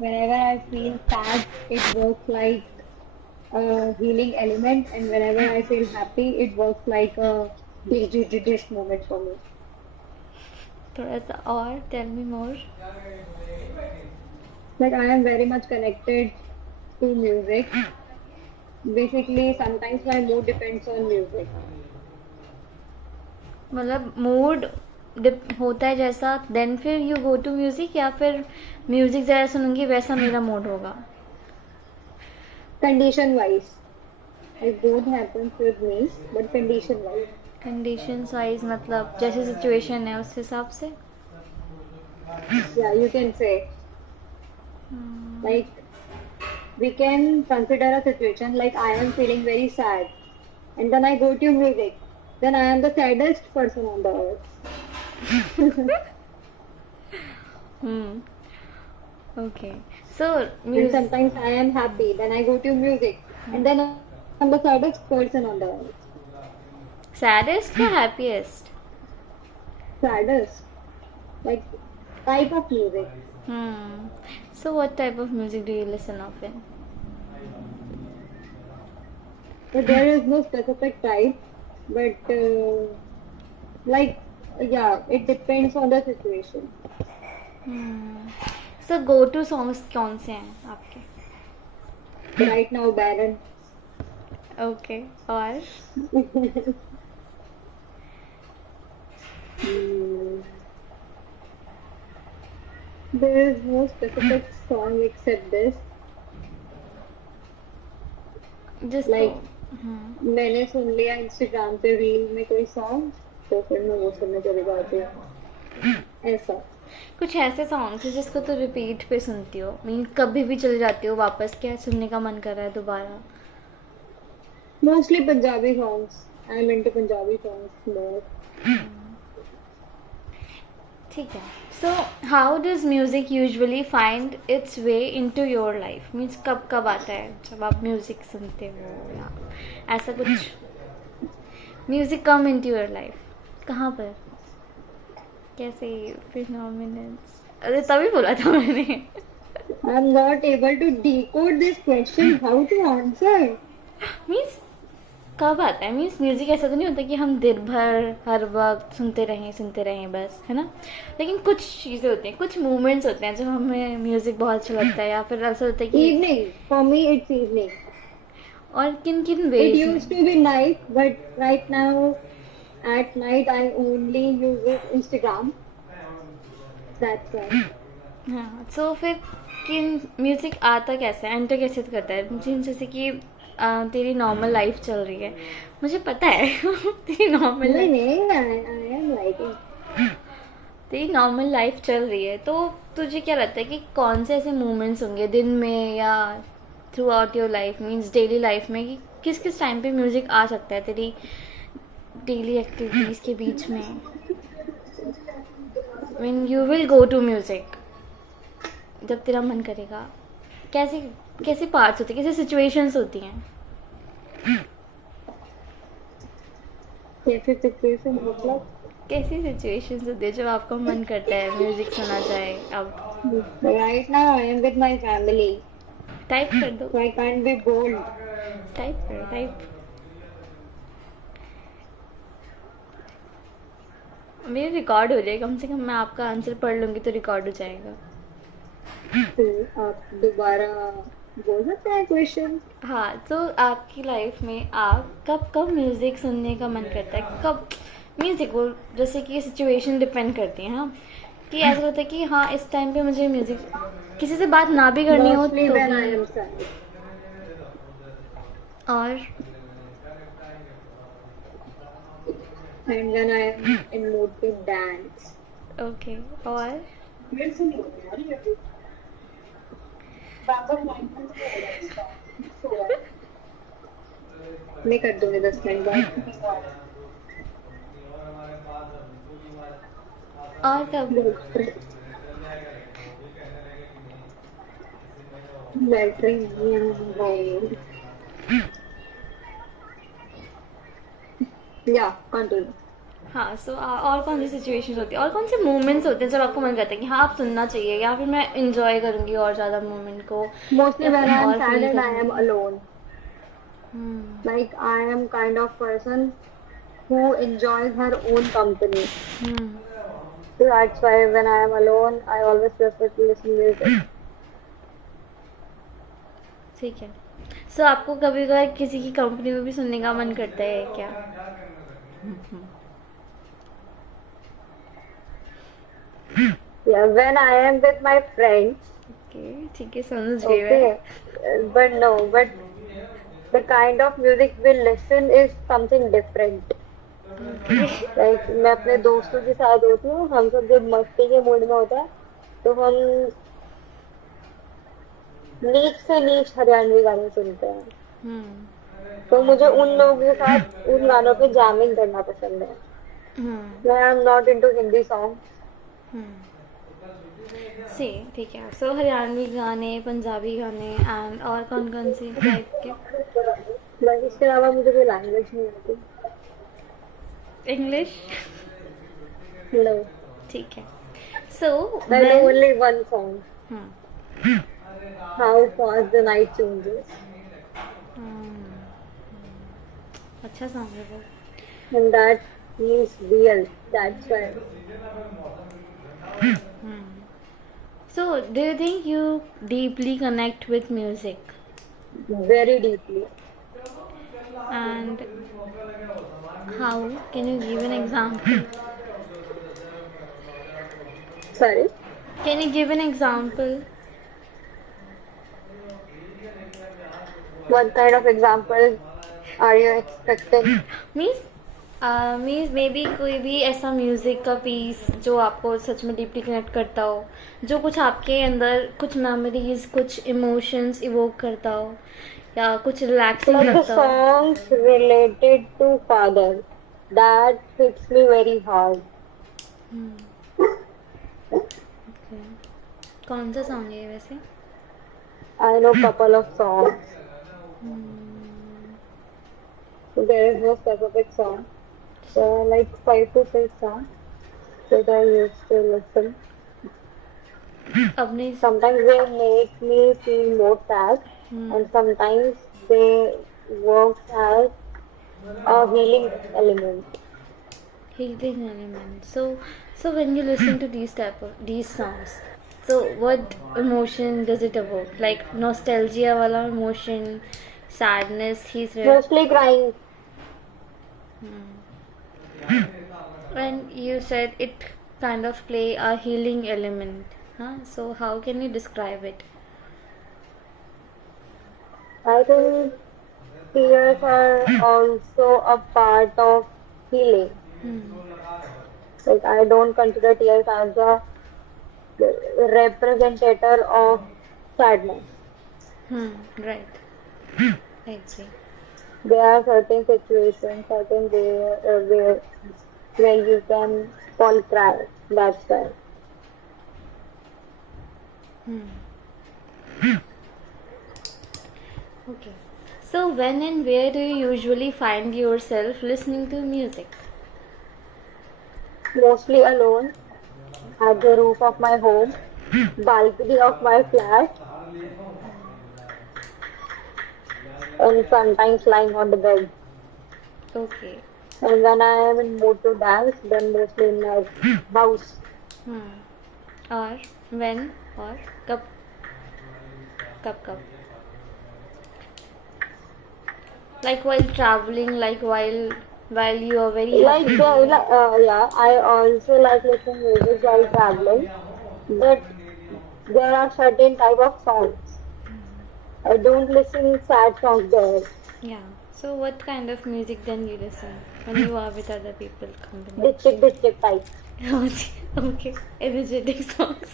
Whenever I feel sad, it works like a healing element, and whenever I feel happy, it works like a dish moment for me. थोड़ा सा और tell me more. Like I am very much connected to music. Basically, sometimes my mood depends on music. मतलब mood होता है जैसा then फिर you go to music, या फिर म्यूज़िक ज़्यादा सुनूंगी वैसा मेरा मूड होगा. Condition wise, like both happens with me, but condition wise. Condition wise मतलब जैसे सिचुएशन है उस हिसाब से. Yeah, you can say. Like we can consider a situation like I am feeling very sad, and then I go to music. Then I am the saddest person on the earth. Okay so And music. sometimes I am happy, then I go to music, and then I'm the saddest person on the earth. Saddest या happiest? Saddest, like type of music. So what type of music do you listen often? But there is no specific type, but like yeah, it depends on the situation. So go to songs कौन से हैं आपके? Right now, Baron. Okay और Hmm. There is no specific song except this. जिसको Like मैंने सुन लिया Instagram पे reel में कोई सॉन्ग, तो फिर मैं वो सुनने चली जाती हूँ ऐसा. कुछ ऐसे सॉन्ग्स है जिसको तो रिपीट पे सुनती हो, मीन कभी भी चले जाती हो वापस, क्या सुनने का मन कर रहा है दोबारा? Mostly Punjabi songs. I'm into Punjabi songs more. ठीक है. So how does music usually find its way into your life? Means कब कब आता है जब आप म्यूजिक सुनते हो, या ऐसा कुछ music come into your life? कहाँ पर, कैसे फिनोमिनल्स? अरे तभी बोला था मैंने. I'm not able to decode this question. How to answer? Means कब आता है? मीन्स म्यूजिक ऐसा तो नहीं होता कि हम दिन भर हर वक्त सुनते रहें बस, है ना. लेकिन कुछ चीज़ें होती हैं, कुछ मोमेंट्स होते हैं जब हमें म्यूजिक बहुत अच्छा लगता है, या फिर ऐसा होता है कि Evening. For me, it's evening. और किन किन It was used to be night, but right now at night I only use Instagram. That's why. हाँ. सो फिर किन म्यूजिक आता कैसे, एंटर कैसे करता है? मुझे जैसे कि तेरी नॉर्मल लाइफ चल रही है, मुझे पता है तेरी नॉर्मल नहीं, I am liking. तेरी नॉर्मल लाइफ चल रही है, तो तुझे क्या लगता है कि कौन से ऐसे मोमेंट्स होंगे दिन में या through out your life, means daily life में, कि किस किस टाइम पे म्यूजिक आ सकता है तेरी डेली एक्टिविटीज के बीच में, when you will go to music, जब तेरा मन करेगा? कैसे कैसे पार्ट्स होते हैं, कैसे सिचुएशंस होती हैं? कैसे सिचुएशन मतलब? कैसी सिचुएशंस होती है जब आपका मन करता है म्यूजिक सुना जाए? अब Right now I am with my family, type कर दो, so I can't be bold. Type करो, टाइप. मेरे रिकॉर्ड हो जाए, कम से कम मैं आपका आंसर पढ़ लूँगी तो रिकॉर्ड हो जाएगा. तो आप दोबारा बोल सकते हैं क्वेश्चन? हाँ. तो आपकी लाइफ में आप कब कब म्यूज़िक सुनने का मन करता है? कब म्यूज़िक वो जैसे कि सिचुएशन डिपेंड करती है, हाँ, कि ऐसा होता है कि हाँ इस टाइम पे मुझे म्यूज़िक, किसी से बात ना भी करनी हो Mostly तो when I भी. am sad. और And when I am in mood to dance. Okay. और मैं कर दूंगी 10 मिनट बाद. और कब? बैटरी नहीं. Yeah, continue. हाँ सो और कौन सी सिचुएशंस होती है और कौन से मोमेंट्स होते हैं जब आपको मन करता है कि हाँ आप सुनना चाहिए या फिर मैं इंजॉय करूँगी और ज़्यादा मोमेंट को Mostly या when फिर I am और sad feel and I am करूँगी. alone. Like I am kind of person who enjoys her own company. So that's why when I am alone, I always prefer to listen music. ठीक है. सो आपको कभी कभार किसी की company में भी सुनने का मन करता है क्या? Yeah, when I am with my friends, okay ठीक है समझ गई मैं. okay, but no, but the kind of music we listen is something different. Like मैं अपने दोस्तों के साथ होती हूँ, हम सब जब मस्ती के मूड में होता है, तो हम नीच से नीच हरियाणवी गाने सुनते हैं. हम्म तो मुझे उन लोगों के साथ उन गानों पे जामिंग करना पसंद है. हम्म I am not into Hindi songs. सी ठीक है. सो हरियाणवी गाने पंजाबी गाने एंड और कौन कौन से टाइप के? बस इसके अलावा मुझे कोई लैंग्वेज नहीं आती. इंग्लिश. No, ठीक है. सो I know only one song. Hmm How fast the night changes. अच्छा सॉन्ग है वो. And that is real. That's why. So, do you think you deeply connect with music? Very deeply. And how? Can you give an example? Sorry. Can you give an example? What kind of example are you expecting? Means may be कोई भी ऐसा music का piece जो आपको सच में deeply connect करता हो, जो कुछ आपके अंदर कुछ मेमोरीज कुछ इमोशंस इवोक करता हो या कुछ रिलैक्सिंग Like the करता हो. songs related to father. That hits me very hard. Okay. कौन सा सॉन्ग है ये वैसे? I know couple of songs. There is no specific song. So like 5 to 6 songs that I used to listen. अपने Sometimes they make me feel more sad, and sometimes they work as a healing element. healing element. So when you listen to these songs, so what emotion does it evoke? Like nostalgia wala emotion, sadness, Mostly crying. and you said it kind of play a healing element, huh? So how can you describe it? I think tears are also a part of healing. Like I don't consider tears as a representative of sadness. Right. I agree. There are certain situations, certain where you can fall cry. That's why. Okay. So when and where do you usually find yourself listening to music? Mostly alone, at the roof of my home, balcony of my flat, and sometimes lying on the bed. Okay. And when I am in mood to dance, then mostly in my house. और when और कब कब like while traveling, like while you are very Like, happy. yeah, I also like listening music while traveling, but there are certain type of songs. I don't listen sad songs there. Yeah. So what kind of music then you listen when you are with other people company? District type. Okay. Energetic songs.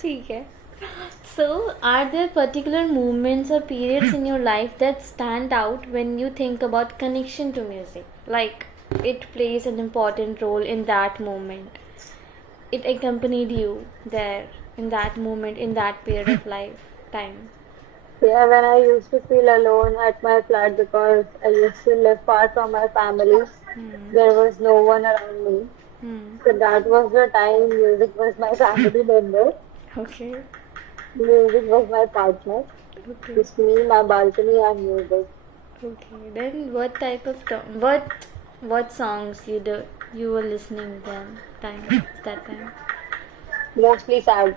ठीक है. So, are there particular moments or periods in your life that stand out when you think about connection to music? Like, it plays an important role in that moment. It accompanied you there, in that moment, in that period of life, time. Yeah, when I used to feel alone at my flat because I used to live far from my family, Hmm. there was no one around me. Hmm. So that was the time music was my family member. Okay. Music was my partner. Okay. Just me, my balcony, and music. Okay. Then what type of what songs you were listening then that time? Mostly sad.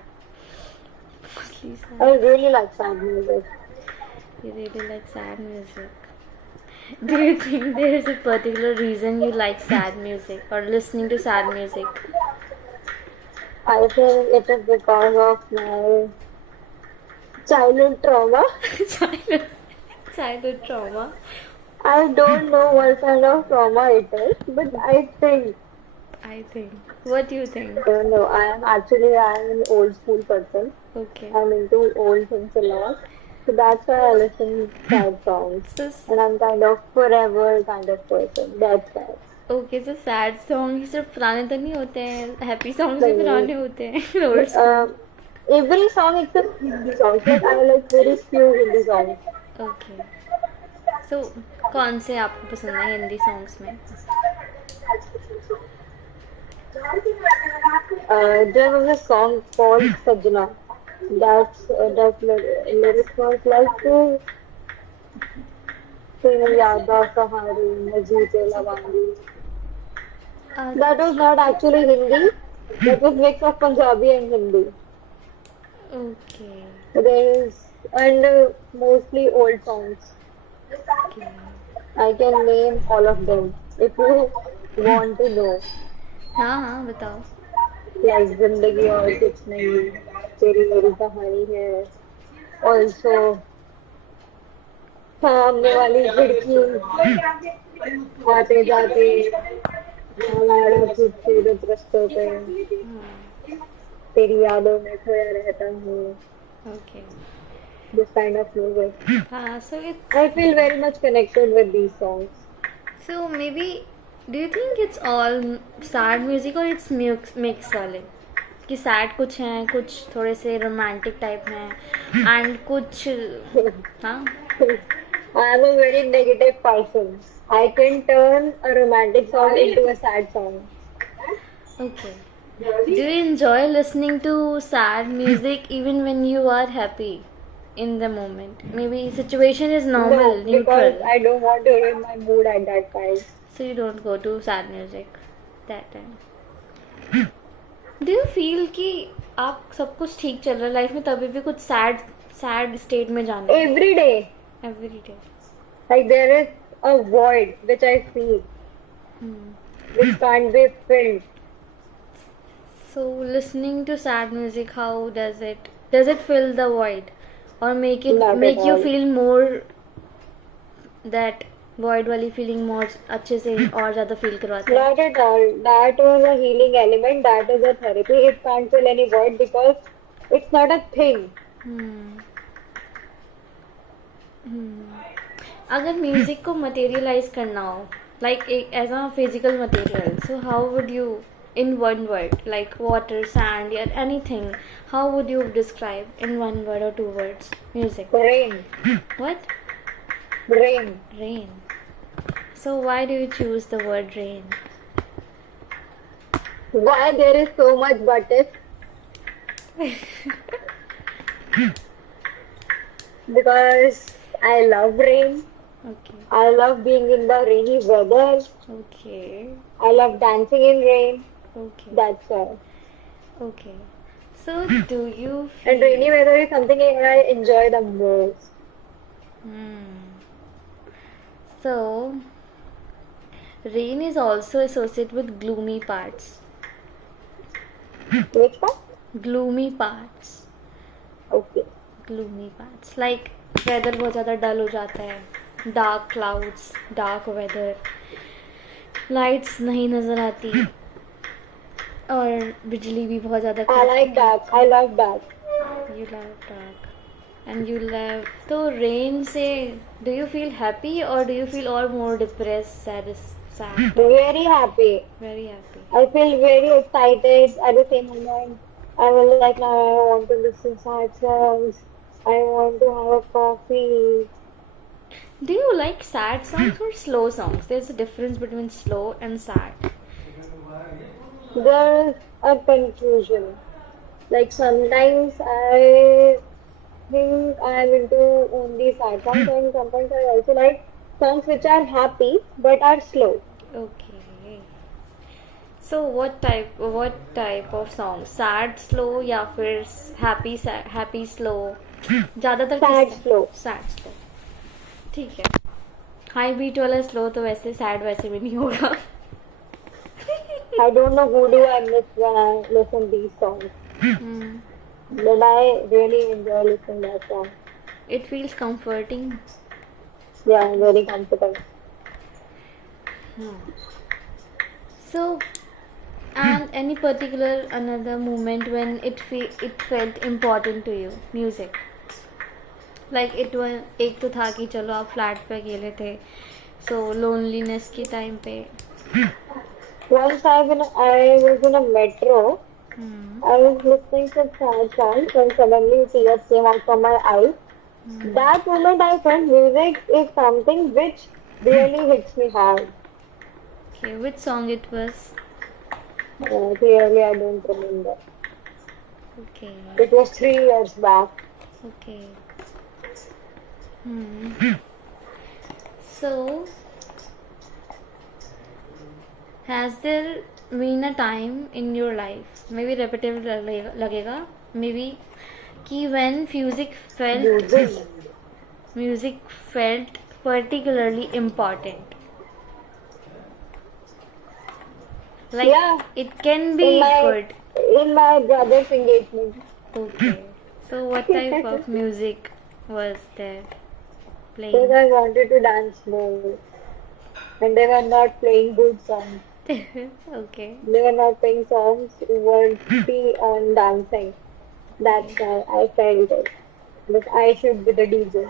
Mostly I sad. really like sad music. You really like sad music. Do you think there is a particular reason you like sad music or listening to sad music? I think it is because of my childhood trauma. childhood, childhood trauma. I don't know what kind of trauma it is, but I think, I think. What do you think? I don't know, I am an old school person. Okay. I'm into old things a lot. So that's why I listen sad songs. So And I'm kind of forever kind of person. That's why. Okay so sad song सिर्फ पुराने तो नहीं होते हैं happy songs भी नहीं। पुराने होते हैं old school Every song except Hindi songs. Like I like very few Hindi songs. Okay so कौन से आपको पसंद है हिंदी सॉन्ग्स में There was a song called Sajna. Lyrics was like तेरी यादा सहारे मैं जीते लवांगी. That was not actually Hindi. That was mix of Punjabi and Hindi. Okay There is and mostly old songs. I can name all of them if you want to know. हाँ हाँ बताओ Like जिंदगी और कुछ नहीं, तेरी मेरी कहानी है. Also, सामने वाली खिड़की, आते जाते, हमारा खूबसूरत रस्तों पे, तेरी यादों में खोया रहता हूँ. Okay This kind of music. हाँ so it I feel very much connected with these songs. So may be do you think it's all sad music और इट्स मिक्स वाले कि सैड कुछ हैं कुछ थोड़े से रोमांटिक टाइप हैं एंड कुछ हाँ I am a very negative person. I can turn a romantic song into a sad song. okay do you enjoy listening to sad music even when you are happy in the moment maybe situation is normal No, neutral because I don't want to ruin my mood at that time. so you don't go to sad music that time do you feel कि आप सब कुछ ठीक चल रहा है life में तभी भी कुछ सैड स्टेट में जाना है Every day, every day like there is a void which I feel, which can't be filled. so listening to sad music how does it fill the void or make Not you at all. feel more that void वाली feeling more अच्छे से और ज़्यादा feel करवाता है Not at all. That was a healing element. That is a therapy. It can't fill any void because it's not a thing. अगर music को materialise करना हो लाइक एक as a physical material so how would you in one word like water sand या anything how would you describe in one word और 2 words music Rain. What Rain. rain so why do you choose the word rain Why there is so much but if? Because I love rain. okay I love being in the rainy weather. okay I love dancing in rain. okay That's why. okay so do you And feel rainy weather is something I enjoy the most. So, rain is also associated with gloomy parts. Which part? Gloomy parts. Okay. Gloomy parts. Like weather बहुत ज़्यादा dull हो जाता है. Dark clouds, dark weather. Lights नहीं नज़र आती. और बिजली भी बहुत ज़्यादा I like that. I love that. You love dark. And you love तो rain से do you feel happy or do you feel all more depressed sad Very happy. very happy I feel very excited at the same moment. I was like, now I want to listen sad songs. I want to have a coffee. Do you like sad songs or slow songs? There's a difference between slow and sad. There is a confusion. Like sometimes I think I am into only sad songs, and sometimes I also like songs which are happy but are slow. Okay. So what type of song? Sad slow या फिर happy slow? ज़्यादातर Sad किस slow. sad slow. ठीक है. High beat वाला slow तो वैसे sad वैसे भी नहीं होगा. I don't know who do I miss when I listen these songs. But I really enjoy listening that song. It feels comforting. Yeah, very comfortable. So, and any particular another moment when it felt important to you, music. Like it was एक तो था कि चलो आप flat पे अकेले थे, so loneliness के टाइम पे. Once I was in a metro. I was listening to sad songs and suddenly tears came out from my eyes. That moment I felt music is something which really hits me hard. Okay, which song it was? Clearly I don't remember. Okay, It was 3 years back. okay. So, has there been a time in your life, maybe repetitive लगेगा, maybe कि when music felt particularly important. Like Yeah, it can be good. in my brother's engagement. Okay. So what type of music was there Because playing? I wanted to dance more. And they were not playing good songs. Okay. They were not playing songs worthy on dancing. That's why I felt it. That I should be the DJ.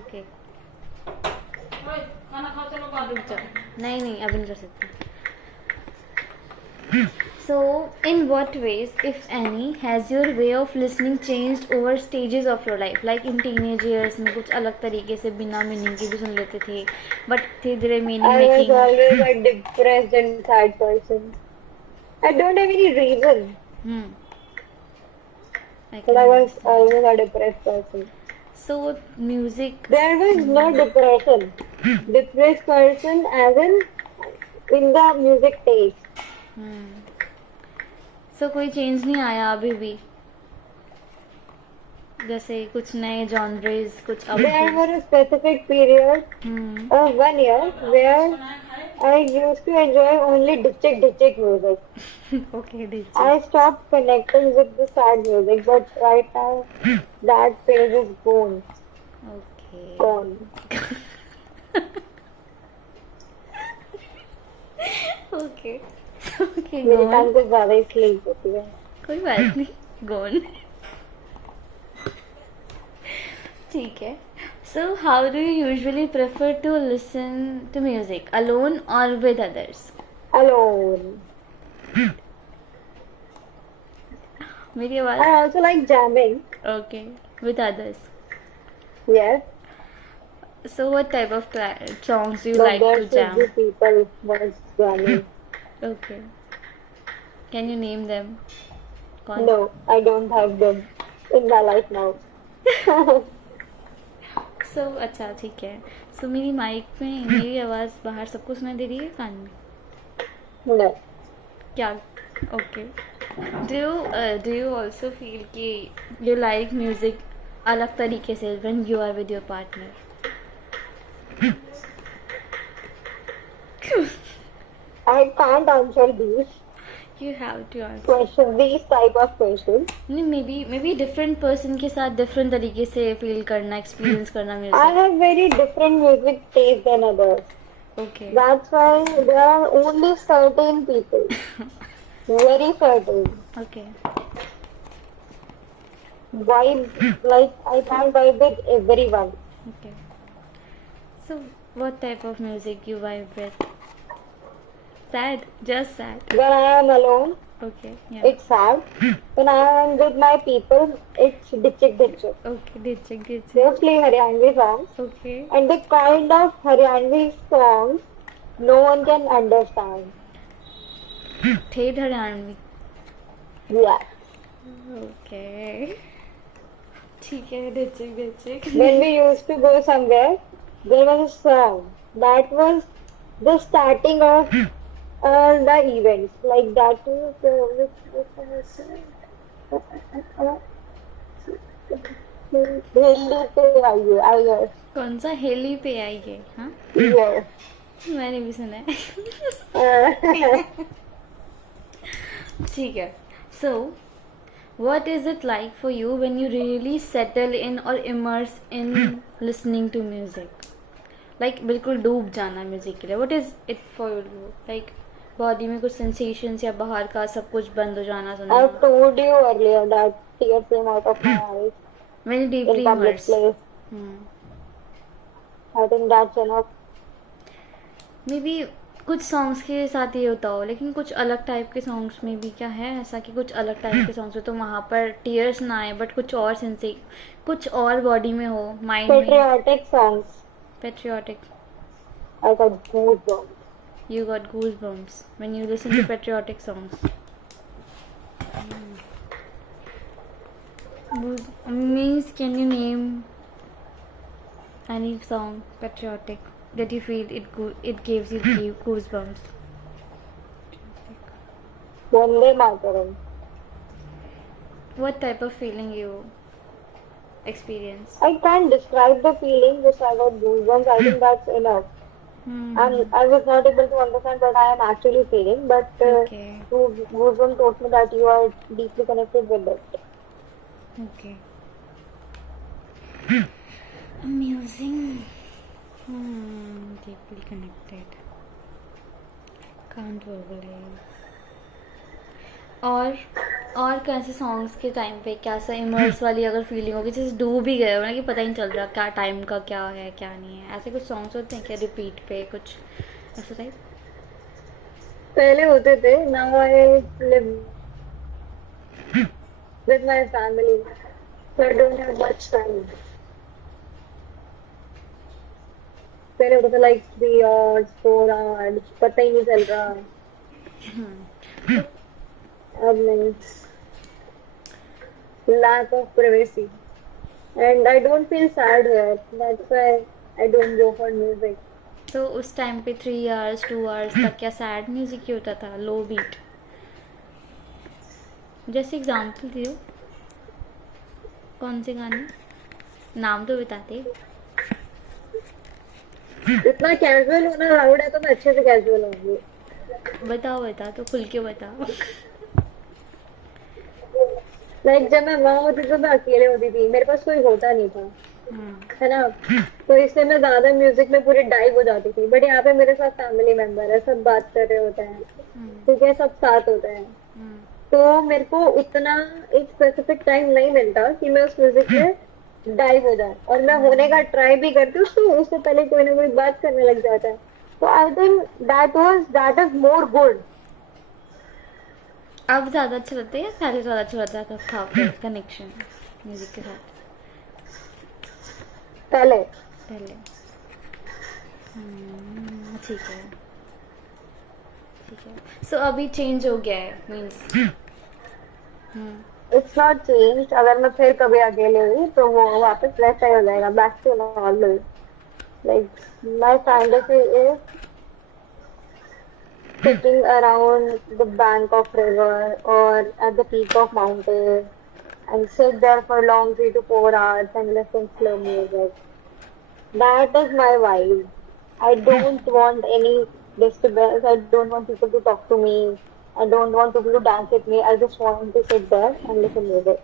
Okay. रुक जाओ. नहीं अभी नहीं कर सकते. So, in what ways, if any, has your way of listening changed over stages of your life? Like in teenage years में कुछ अलग तरीके से बिना मीनिंग के भी सुन लेते थे, but धीरे धीरे meaning I was making. always a depressed and sad person. I don't have any reason, I but can I was understand. always a depressed person. So music. There was no depression. Depressed person as in the music taste. So कोई change नहीं आया अभी भी, जैसे कुछ नए genres कुछ अब There were a specific period of 1 year where I used to enjoy only ditchik music. Okay, DJ. I stopped connecting with the sad music, but right now that phase is gone. Okay. Gone. Okay. Okay, मेरे go time on. को ज्यादा ही sleep होती है. कोई बात नहीं, go on. ठीक है. So how do you usually prefer to listen to music, alone or with others? Alone. मेरी I आवाज. also like jamming. Okay, with others. Yes. So what type of songs do you But like there to should jam? be people was jamming. Okay. Can you name them? कौन? No, I don't have them in my life now. So अच्छा ठीक है. So मेरी mic में मेरी आवाज़ बाहर सबको सुनाई दे रही है कान में? No. क्या? Okay. Do you also feel कि you like music अलग तरीके से when you are with your partner? I can't answer these You have to answer. questions, these type of questions. नहीं maybe different person के साथ different तरीके से feel करना, experience करना I music. have very different music taste than others. Okay. That's why there are only certain people. Very certain. Okay. Vibe, like I can't vibe with everyone. Okay. So what type of music you vibe with? Sad, just sad. When I am alone, Okay. Yeah. It's sad. When I am with my people, it's ditchik ditchik. Okay. Ditchik. Mostly Haryanvi songs. Okay. And the kind of Haryanvi songs no one can understand. ठेठ Haryanvi. Yeah. Okay. ठीक है. ditchik. When we used to go somewhere, there was a song that was the starting of all the events. Like that was Delhi पे आइए, I guess. कौन सा heli पे आई है? हाँ. Yes. मैंने भी सुना है. ठीक है. So, what is it like for you when you really settle in or immerse in listening to music? Like बिल्कुल डूब जाना म्यूजिक के लिए. What is it for you? Like body में कुछ sensations या बाहर का सब कुछ बंद हो जाना सुनना. I've told you earlier that tears came out of my eyes When you deeply in public immerse. place. I think that's enough. Maybe कुछ सॉन्ग्स के साथ ये होता हो, लेकिन कुछ अलग टाइप के सॉन्ग्स में भी क्या है ऐसा कि कुछ अलग टाइप के सॉन्ग्स हो तो वहाँ पर टीयर्स ना आए बट कुछ और सेंसे कुछ और बॉडी में हो, माइंड में. Patriotic songs. Patriotic. I got goosebumps. You got goosebumps when you listen to patriotic songs. Means can you name any song patriotic that you feel it gives you goosebumps? Vande Mataram. What type of feeling you experience? I can't describe the feeling which I got goosebumps. I think that's enough. And I was not able to understand what I am actually feeling, but Okay. goosebumps told me that you are deeply connected with it. Okay. Amusing. Deeply connected. Can't verbalize. और कैसे songs के time पे क्या सा immerse वाली अगर feeling होगी जैसे डूब ही गए हो ना कि पता ही नहीं चल रहा क्या टाइम का क्या है क्या नहीं है, ऐसे कुछ सॉन्ग्स होते हैं क्या रिपीट पे कुछ ऐसा टाइप? पहले होते थे. Now I live with my family, so I don't have much time. पहले होता था like 3 hours, 4 hours, पता ही नहीं चल रहा. अब नहीं. Lack of privacy, and I don't feel sad here. That's why I don't go for music. तो उस टाइम पे 3 hours 2 hours तक क्या सैड म्यूजिक ही होता था, लो बीट? जैसे एग्जाम्पल दियो, कौन से गाने, नाम तो बताते. इतना कैजुअल होना लाउड है तो मैं अच्छे से कैजुअल होंगी. बता तो खुल के बता. लाइक जब मैं वहाँ होती तो मैं अकेले होती थी, मेरे पास कोई होता नहीं था, है ना. तो इसलिए मैं ज्यादा म्यूजिक में पूरी डाइव हो जाती थी. बट यहाँ पे मेरे साथ फैमिली मेंबर है, सब बात कर रहे होते हैं, ठीक है, सब साथ होते हैं. तो मेरे को उतना एक स्पेसिफिक टाइम नहीं मिलता कि मैं उस म्यूजिक में डाइव हो जाए. और मैं होने का ट्राई भी करती हूँ तो उससे पहले कोई ना कोई बात करने लग जाता है. तो I think that is more good. अब ज़्यादा अच्छा लगता है या पहले ज़्यादा अच्छा लगता था कनेक्शन म्यूजिक के साथ? पहले ठीक है. सो अभी चेंज हो गया है मीन्स. It's not change. अगर मैं फिर कभी अकेले हुई तो वो वापस वैसा ही हो जाएगा, back to normal. Like my fantasy is sitting around the bank of river or at the peak of mountain and sit there for long 3 to 4 hours and listen slow music. That is my vibe. I don't want any disturbance. I don't want people to talk to me. I don't want people to dance with me. I just want to sit there and listen to music.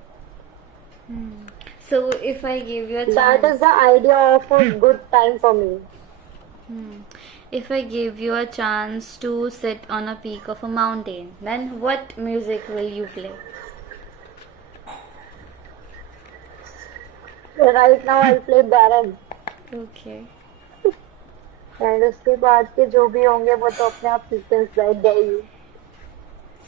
So if I give you a chance, that is the idea of a good time for me. If I give you a chance to sit on a peak of a mountain, then what music will you play? Right now I'll play Baron. Okay. And उसके बाद के जो भी होंगे वो तो अपने आप सीक्वेंस बैठ जाएगी.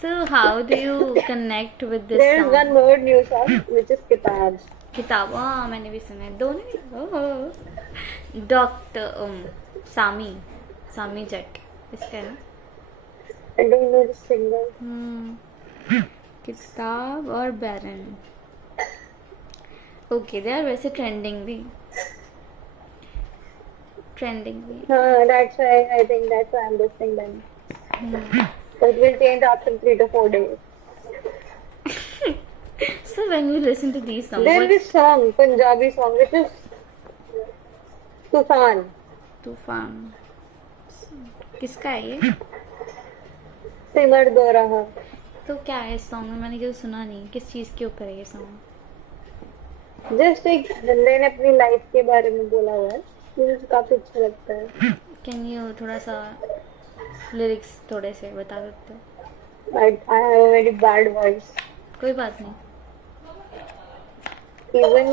So how do you connect with this There is song? one more new song which is Kitab. किताब, हाँ मैंने भी सुना है, दोनों। डॉक्टर सामी जट इसका है ना। I don't know the singer. किताब और बैरन। ओके, दे आर वैसे ट्रेंडिंग भी। That's why I think that's why I'm listening them. It will change after 3 to 4 days. So when you listen to these songs, There is this song, Punjabi song, which is Tufan. तूफान किसका है ये? Simar Do Raha. तो क्या है इस song में? मैंने कभी सुना नहीं। किस चीज के ऊपर है ये सॉन्ग? Just एक बंदे ने अपनी लाइफ के बारे में बोला हुआ है, मुझे काफी अच्छा लगता है। कैन यू थोड़ा सा लिरिक्स थोड़े से बता सकते हो? But I have a very bad voice. कोई बात नहीं। Even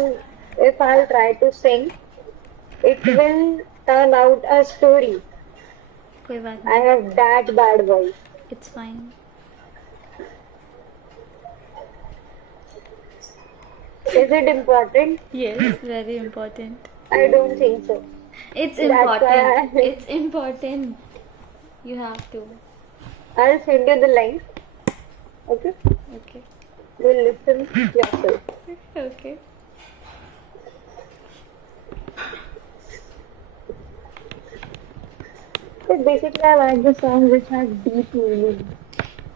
if I'll try to sing, it will turn out a story. कोई बात I नहीं, have that bad voice. It's fine. Is it important? Yes, very important. I don't think so. It's That's important. why- It's important. You have to. I'll send you the link. Okay? Okay. You'll listen yourself. Okay. So basically, I like the songs which have deep meaning.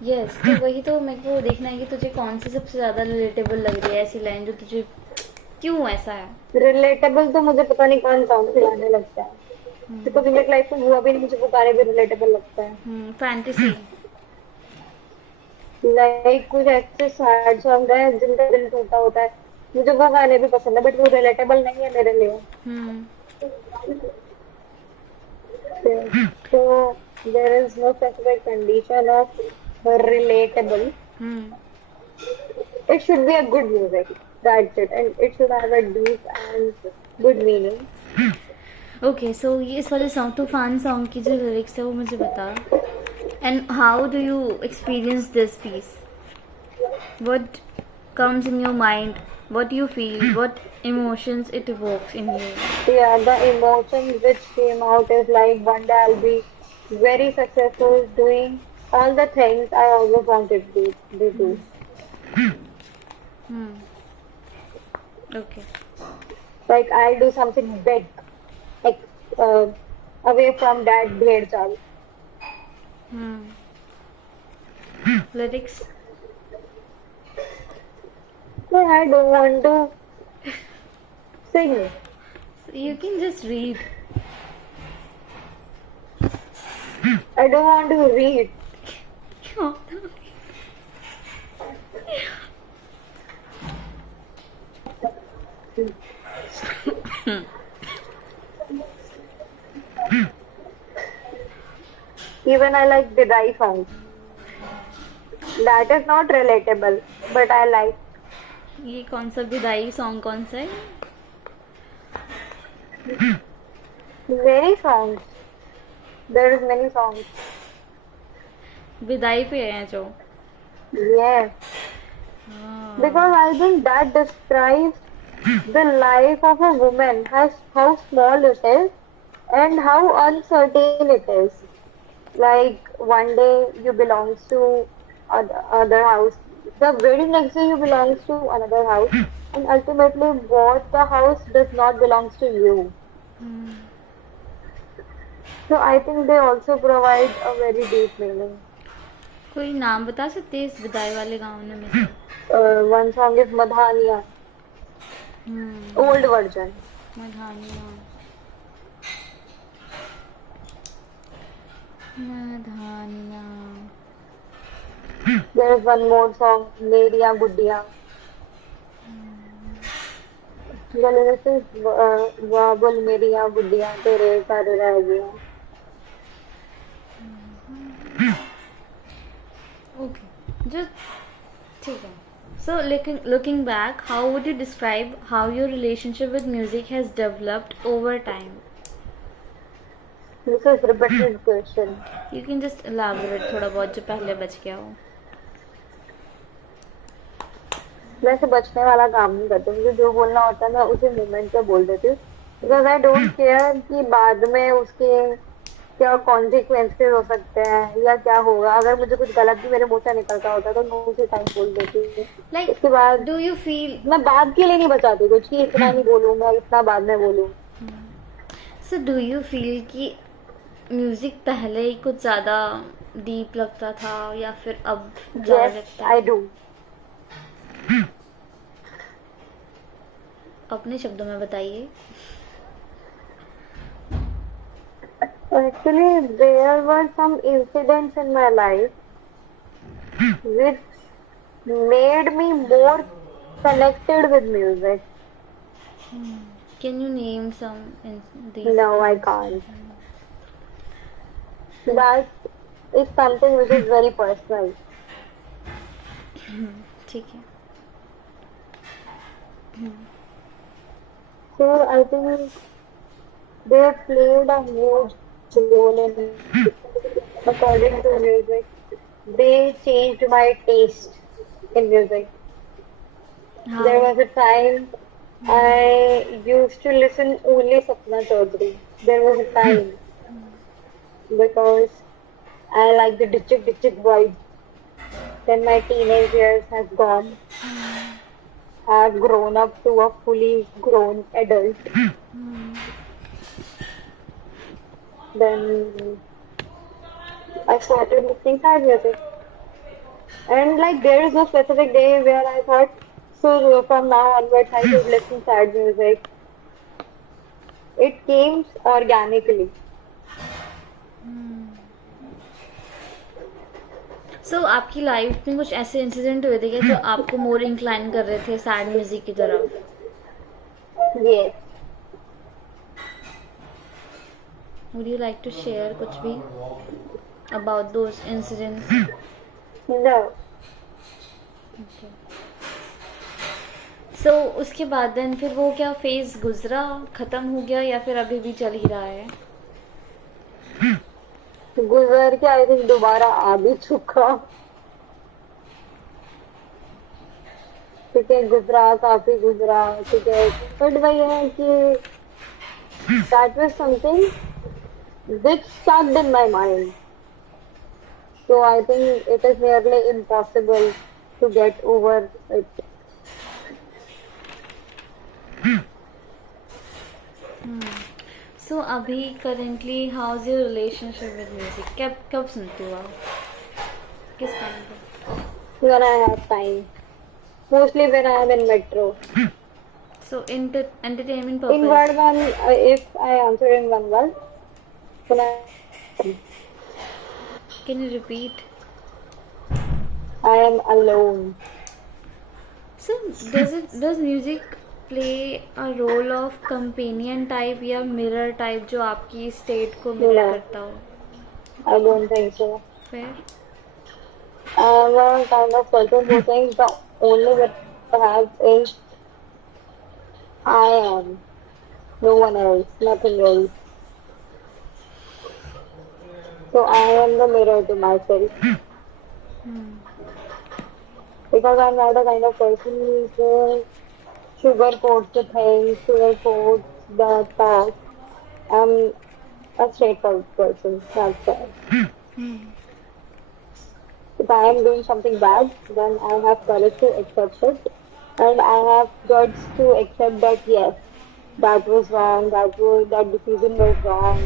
Yes, तो वही तो मेरे को देखना है कि तुझे कौन सी सबसे ज्यादा रिलेटेबल लग रही है, ऐसी लाइन जो तुझे क्यों ऐसा है। Relatable तो मुझे पता नहीं कौन सॉन्ग खिलाने लगता है, तो कभी मेरी लाइफ में हुआ भी नहीं, मुझे वो गाने भी रिलेटेबल लगता है। फैंटेसी। लाइक कुछ ऐसे सैड सॉन्ग है जिनका दिल टूटा होता है, मुझे वो गाने भी पसंद है, बट वो रिलेटेबल नहीं है मेरे लिए। So there is no specific condition of relatable. It should be a good music. That's it, and it should have a deep and good meaning. Okay, so ये इस वाले सॉन्ग तूफान सॉन्ग की जो लिरिक्स है वो मुझे बता। And how do you experience this piece? What comes in your mind? What you feel? What emotions it evokes in you? Yeah, the emotions which came out is like one day I'll be very successful doing all the things I always wanted to do. Okay. Like I'll do something big, like away from that bhed chal. Lyrics? So I don't want to sing. So you can just read. I don't want to read. Even I like Bidai songs. That is not relatable, but I like. ये कौन सा विदाई song कौन सा है? Many songs. There is many songs. विदाई पे है जो। Yes. Because I think that describes the life of a woman, how small it is and how uncertain it is. Like one day you belongs to other house, the very next day you belongs to another house, and ultimately what the house does not belongs to you. So I think they also provide a very deep meaning. कोई नाम बता सकते हैं इस विदाई वाले गानों में से? One song is Madhaniya, old version. मधानिया। मधानिया। There is one more song, Meriya Guddiya. गले में से वाह बोल मेरिया गुड्डिया तेरे सारे रह गया. Okay. Just ठीक है. So looking back, how would you describe how your relationship with music has developed over time? This is repeated question. You can just elaborate थोड़ा बहुत जो पहले बच गया हो. मैं से बचने वाला काम नहीं करती, मुझे जो बोलना होता है मैं उसी मोमेंट पे बोल देती हूँ, बिकॉज आई डोंट केयर कि बाद में उसके क्या कॉन्सिक्वेंसेस हो सकते हैं या क्या होगा। अगर मुझे कुछ गलत भी मेरे मुंह से निकलता होता है तो मैं उसी टाइम बोल देती हूँ। लाइक उसके बाद डू यू फील मैं बाद के लिए नहीं बचाती कुछ कि इतना नहीं बोलूँ मैं, इतना बाद में बोलूँ। सो डू यू फील कि म्यूजिक पहले ही कुछ ज्यादा डीप लगता था या फिर अब ज्यादा यस लगता है? I do. अपने शब्दों में बताइए। Actually, there were some incidents in my life which made me more connected with music. Can you name some in these? No, I can't. That is something which is very personal. ठीक है. So I think they played a huge role in, according to music. They changed my taste in music. हाँ. There was a time I used to listen only Sapna Chaudhary. There was a time because I like the dichik vibe. Then my teenage years has gone. I've grown up to a fully grown adult. Then I started listening sad music. And like there is no specific day where I thought, so from now onwards I should listen sad music. It came organically. So आपकी life में कुछ ऐसे incident हुए थे क्या जो आपको more incline कर रहे थे सैड म्यूजिक की तरफ? Yes. Would you like to share कुछ भी about those incidents? No. Okay. So उसके बाद then फिर वो क्या फेज गुजरा, खत्म हो गया या फिर अभी भी चल ही रहा है? गुजर के आई थिंक दोबारा आ भी चुका। ठीक है, गुजरा, काफी गुजरा, ठीक है, बट वही है कि that was something which stuck in my mind. So I think it is nearly impossible to get over it. So अभी currently how's your relationship with music? कब सुनते हो आप? किस टाइम पे? When I have time. Mostly when I am in metro. So entertainment In purpose. word one, if I answer in one word, then Can you repeat? I am alone. So does music play a role of companion type या mirror type जो आपकी state को mirror No. करता हो? I don't think so. फिर I'm a kind of person who thinks the only way I have is I am. No one else, nothing else. So I am the mirror to myself. Because I'm not the kind of person who sugarcoats the things, sugarcoats the thoughts. I'm a straightforward person, that's it. If I am doing something bad, then I have courage to accept it. And I have guts to accept that yes, that was wrong, that decision was wrong.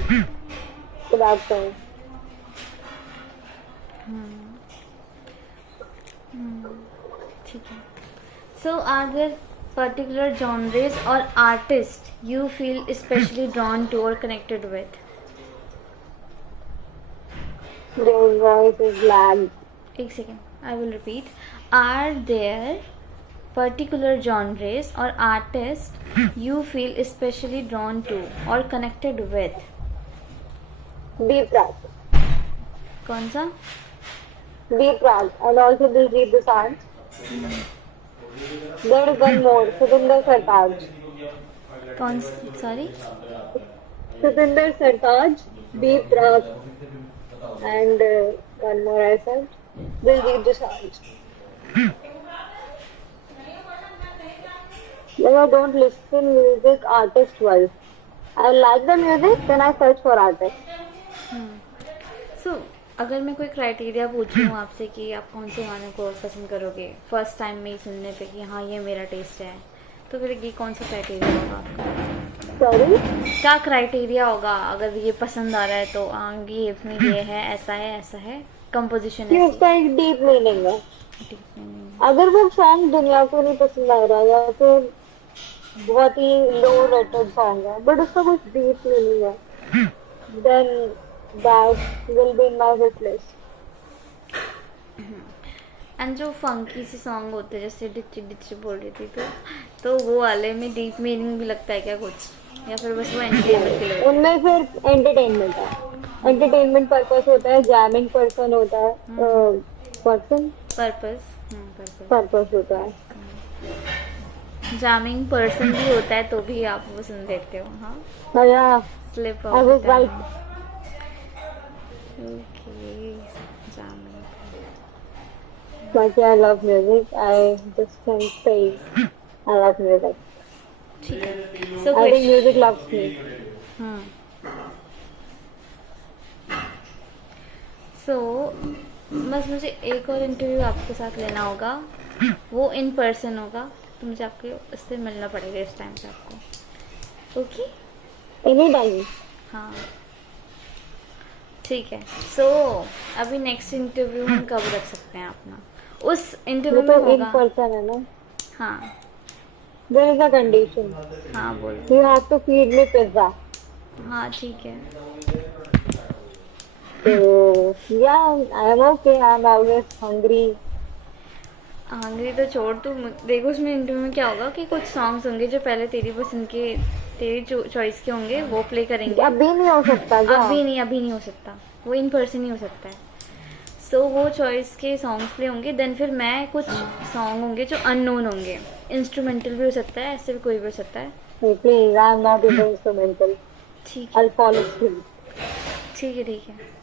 So that's all. ठीक है. So are there particular genres or artists you feel especially drawn to or connected with? Their voice is lagged. एक second, I will repeat. Are there particular genres or artists you feel especially drawn to or connected with? Deep Raj. कौन सा? Deep Raj. And also Diljit Dosanjh. There is one more, Satinder Sartaaj. कौन? Sorry? Satinder Sartaaj, Deep Raj. And one more I said, Diljit Dosanjh. Like I don't listen music artist wise. I like the music, then I search for artist. सो अगर मैं कोई criteria पूछूं आपसे कि आप कौन से गाने को पसंद करोगे फर्स्ट टाइम में ही सुनने पे कि हाँ ये मेरा टेस्ट है, तो फिर ये कौन सा क्राइटेरिया होगा आपका? Sorry? क्या क्राइटेरिया होगा अगर ये पसंद आ रहा है तो ये इसमें ये है, ऐसा है, कंपोजिशन कि उसका एक डीप मीनिंग है. अगर वो सॉन्ग दुनिया को नहीं पसंद आ रहा या फिर बहुत ही लो रेटेड सॉन्ग है बट उसका कुछ डीप मीनिंग है, then that will be in my hit list. And जो फंकी सी सॉन्ग होते हैं जैसे डिच्ची डिच्ची बोल रही थी तो वो वाले में डीप मीनिंग भी लगता है क्या कुछ, या फिर बस वो एंटरटेनमेंट के लिए? उनमें फिर एंटरटेनमेंट है, एंटरटेनमेंट पर्पस होता है, जैमिंग पर्सन होता है, पर्सन पर्पस होता है, जामिंग पर्सन भी होता है तो भी आप वो सुन देते हो? हाँ, हाँ या slip I was right. Okay, jamming. Like I love music, I just can say I love music. ठीक है. सो I think music loves me. सो बस मुझे एक और इंटरव्यू आपके साथ लेना होगा, वो इन पर्सन होगा, तो मुझे आपके उससे मिलना पड़ेगा इस टाइम पे आपको. ओके? Anytime. हाँ ठीक है. सो अभी नेक्स्ट इंटरव्यू हम कब रख सकते हैं अपना? उस इंटरव्यू वो में तो in होगा. person है ना. हाँ There is a condition. हाँ बोलो. You have to feed me pizza. हाँ ठीक है. So yeah, I am okay. I am always hungry. Hungary तो छोड़ तू. देखो उसमें इंटरव्यू में क्या होगा कि कुछ सॉन्ग्स होंगे जो पहले तेरी पसंद के, तेरी चॉइस के होंगे, वो प्ले करेंगे. अभी नहीं हो सकता क्या? अभी नहीं हो सकता, वो इन पर्सन ही हो सकता है. सो वो चॉइस के सॉन्ग्स प्ले होंगे, देन फिर मैं कुछ सॉन्ग होंगे जो अननोन होंगे, इंस्ट्रूमेंटल भी हो सकता है, ऐसे भी कोई भी हो सकता है. Please, I am not into instrumental. ठीक है I'll fall asleep. ठीक है,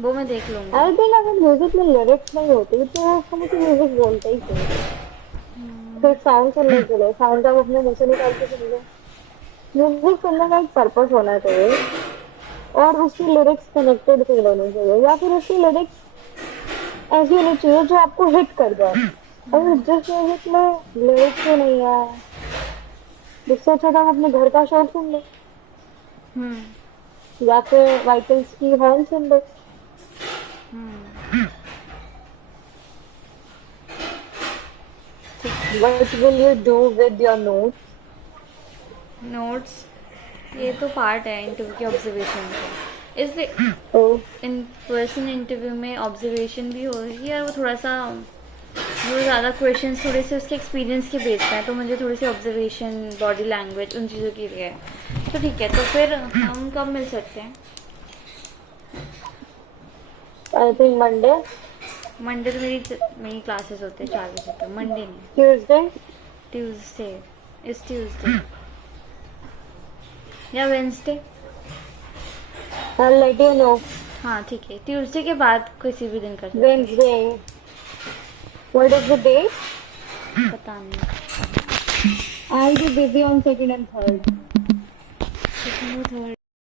वो मैं देख लूँगी. I think अगर म्यूजिक में लिरिक्स नहीं होती तो हम उसे म्यूजिक बोलते ही क्यों? फिर साउंड सुनने के लिए साउंड आप अपने मुंह से निकाल के सुन लो. म्यूजिक सुनने का एक पर्पस होना चाहिए और उसकी लिरिक्स कनेक्टेड फील होनी चाहिए, या फिर उसकी लिरिक्स ऐसी होनी चाहिए जो आपको हिट कर जाए. और जिस म्यूजिक में लिरिक्स ही नहीं है, जिससे अच्छा था अपने घर का शोर सुन लो या फिर व्हीकल्स की horn soon low. What will you do with your notes? Notes ये तो पार्ट है इंटरव्यू के ऑब्जर्वेशन का, इसलिए Oh, इन पर्सन इंटरव्यू में ऑब्जर्वेशन भी होगी और वो थोड़ा सा वो ज़्यादा क्वेश्चंस थोड़े से उसके एक्सपीरियंस के बेस पे हैं, तो मुझे थोड़ी सी ऑब्जर्वेशन, बॉडी लैंग्वेज, उन चीज़ों के लिए है. तो ठीक है, तो फिर हम कब मिल सकते हैं? I think Monday, मंडे तो मेरी क्लासेस होते हैं 4 बजे तक. मंडे नहीं, Tuesday. ट्यूसडे. इस ट्यूसडे या Wednesday. I'll let you know. हाँ ठीक है, ट्यूसडे के बाद किसी भी दिन कर सकते हैं. Wednesday. What is the date? पता नहीं. I'll be busy on 2nd and 3rd. Second or third.